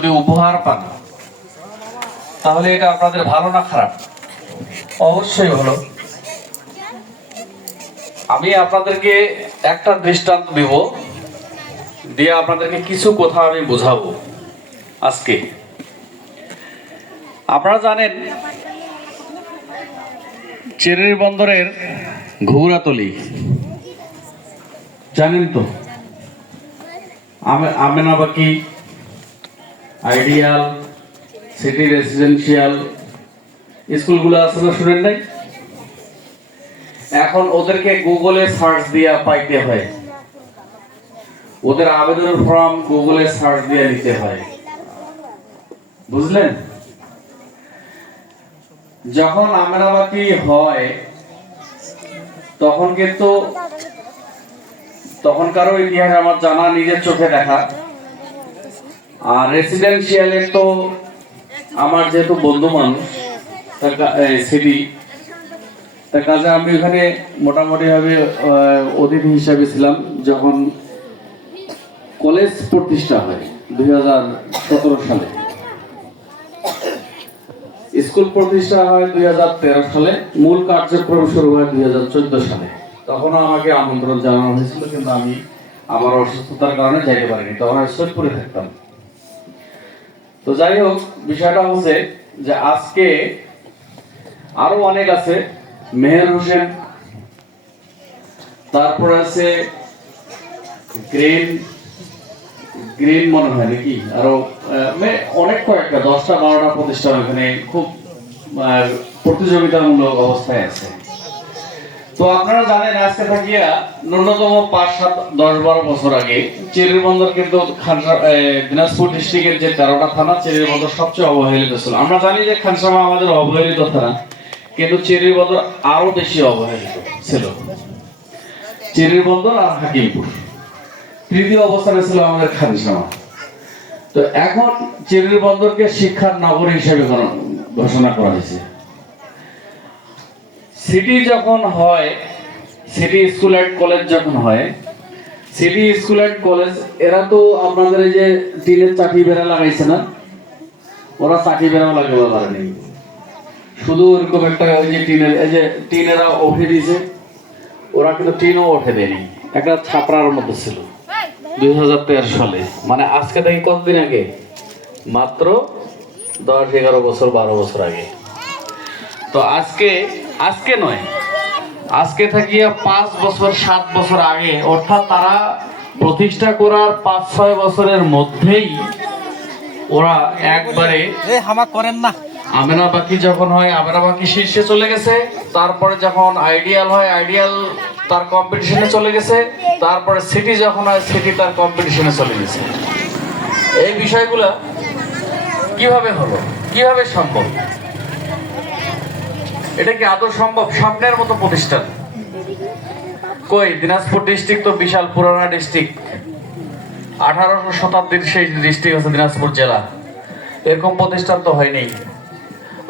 যদি উপহার পান তাহলে এটা আপনাদের ভালো না খারাপ? অবশ্যই ভালো। আমি আপনাদেরকে একটা দৃষ্টান্ত দিব, দিয়ে আপনাদেরকে কিছু কথা আমি বোঝাবো আজকে। আপনারা জানেন চেরির বন্দরের ঘুঘরাতলি জানেন তো? আমেনাবাকি, আইডিয়াল, সিটি রেসিডেন্সিয়াল স্কুলগুলো আছে না, শুনেন নাই? এখন ওদেরকে গুগলে সার্চ দিয়ে পাইতে হয়, ওদের আবেদনের ফর্ম গুগলে সার্চ দিয়ে নিতে হয়, বুঝলেন? যখন আমেনাবাকি হয় তখন কিন্তু তখনকারও ইতিহাস আমার জানা, নিজের চোখে দেখা। আর রেসিডেন্সিয়ালের তো আমার যেহেতু বন্ধু মানুষ সিটি, তার কাজে আমি ওখানে মোটামুটি ভাবে অতিথি হিসাবে ছিলাম যখন কলেজ প্রতিষ্ঠা হয় 2017 সালে। স্কুল প্রতিষ্ঠা হয় 2013 সালে, মূল কার্যক্রম শুরু হয় 2014 সালে। তখনও আমাকে আমন্ত্রণ জানানো হয়েছিল, কিন্তু আমি আমার অসুস্থতার কারণে যাইতে পারিনি, তখন আমি সৈয়দপুরে থাকতাম। তো যাই হোক, বিষয়টা হচ্ছে যে আজকে আরো অনেক আছে, মেহের হোসেন, তারপর আছে গ্রিন মনে হয় নাকি, আরো অনেক কয়েকটা 10টা 12টা প্রতিষ্ঠান এখানে খুব প্রতিযোগিতামূলক অবস্থায় আছে। তো আপনারা জানেন আজকে থাকিয়া ন্যূনতম 5, 7, 10, 12 বছর আগে চেরির বন্দর কিন্তু দিনাজপুর ডিস্ট্রিক্টের যে 13টা থানা, চেরির বন্দর সবচেয়ে অবহেলিত ছিল। আমরা জানি যে খানসামা আমাদের অবহেলিত থানা, কিন্তু চেরির বন্দর আরো বেশি অবহেলিত ছিল। চেরির বন্দর আর হাকিমপুর, তৃতীয় অবস্থানে ছিল আমাদের খানসামা। তো এখন চেরির বন্দরকে শিক্ষার নগরী হিসেবে ঘোষণা করা হয়েছে। সিটি যখন হয়, সিটি স্কুল অ্যান্ড কলেজ যখন হয়, সিটি স্কুল অ্যান্ড কলেজ এরা তো আপনাদের এই যে টিনের চাটি বেড়া লাগাইছে না, ওরা চাটি বেড়াও লাগাতে পারেনি, শুধু ওরকম একটা ওই যে টিনের, এই যে টিনেরা ওঠে দিয়েছে, ওরা কিন্তু টিনও ওঠে দেয়নি, একটা ছাপড়ার মধ্যে ছিল 2013 সালে। মানে আজকে থেকে কতদিন আগে? মাত্র 10, 11 বছর, 12 বছর আগে। তো আজকে নয়, আজকে থাকিয়া 5 বছর 7 বছর আগে, অর্থাৎ তারা প্রতিষ্ঠা করার 5-6 বছরের মধ্যেই ওরা একবারে করেন না। আমেনাবাকি যখন হয়, আমেনাবাকি শীর্ষে চলে গেছে। তারপরে যখন আইডিয়াল হয়, আইডিয়াল তার কম্পিটিশনে চলে গেছে। তারপরে সিটি যখন হয়, সিটি তার কম্পিটিশনে চলে গেছে। এই বিষয়গুলো কিভাবে হলো, কিভাবে সম্ভব? এটা কি আদৌ সম্ভব? স্বপ্নের মতো প্রতিষ্ঠান। কই, দিনাজপুর ডিস্ট্রিক্ট তো বিশাল পুরানা ডিস্ট্রিক্ট, 18শো শতাব্দীর সেই ডিস্ট্রিক্ট আছে দিনাজপুর জেলা, এরকম প্রতিষ্ঠান তো হয়নি।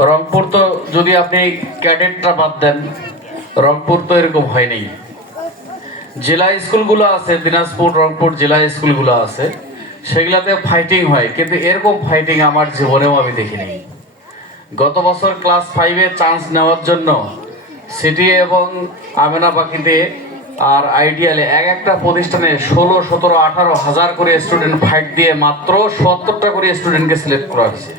রংপুর তো যদি আপনি ক্যাডেটটা বাদ দেন, রংপুর তো এরকম হয়নি। জেলা স্কুলগুলো আছে, দিনাজপুর রংপুর জেলা স্কুলগুলো আছে, সেগুলাতে ফাইটিং হয়, কিন্তু এরকম ফাইটিং আমার জীবনেও আমি দেখিনি। গত বছর ক্লাস 5-এ চান্স নেওয়ার জন্য সিটি এবং আমেনাবাকিতে আর আইডিয়ালে একটা প্রতিষ্ঠানে 16, 17, 18 হাজার করে স্টুডেন্ট ফাইট দিয়ে মাত্র 70টা করে স্টুডেন্টকে সিলেক্ট করা হয়েছে।